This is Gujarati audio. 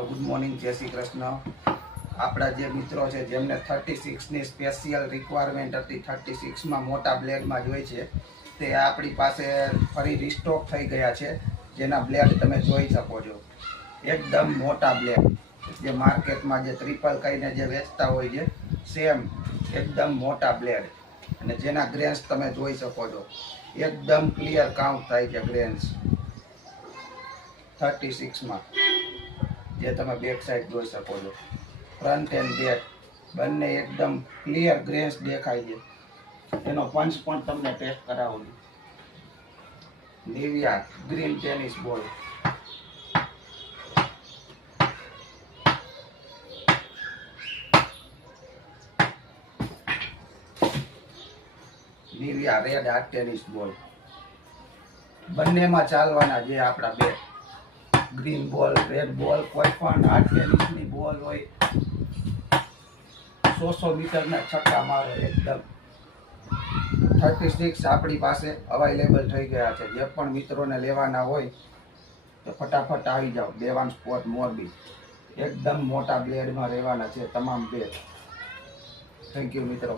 તો ગુડ મોર્નિંગ, જય શ્રી કૃષ્ણ। આપણા જે મિત્રો છે જેમને 36ની સ્પેશિયલ રિક્વાયરમેન્ટ હતી, 36માં મોટા બ્લેડમાં જોઈએ છે, તે આપણી પાસે ફરી રિસ્ટોક થઈ ગયા છે। જેના બ્લેડ તમે જોઈ શકો છો, એકદમ મોટા બ્લેડ, જે માર્કેટમાં જે ટ્રિપલ કહીને જે વેચતા હોય છે, સેમ એકદમ મોટા બ્લેડ, અને જેના ગ્રેન્સ તમે જોઈ શકો છો, એકદમ ક્લિયર કાઉન્ટ થાય છે ગ્રેન્સ 36માં। જે તમે બેક સાઈડ જોઈ શકો છો, ફ્રન્ટ એન્ડ બેક બંને એકદમ ક્લિયર ગ્રેન્સ દેખાય છે। એનો પંચ પણ તમને ટેસ્ટ કરાવું છું। નિવિયા ગ્રીન ટેનિસ બોલ, નિવિયા રેડ હાર્ટ ટેનિસ બોલ, બંનેમાં ચાલવાના જે આપણા બે ગ્રીન બોલ, રેડ બોલ, કોઈ પણ હાર્ટ ટેનિસની બોલ હોય 100 મીટરના છક્કા મારે એકદમ। 36 આપણી પાસે અવેલેબલ થઈ ગયા છે। જે પણ મિત્રોને લેવાના હોય તો ફટાફટ આવી જાઓ। દેવાન સ્પોર્ટ મોરબી, એકદમ મોટા બ્લેડમાં રહેવાના છે તમામ બે। થેન્ક યુ મિત્રો।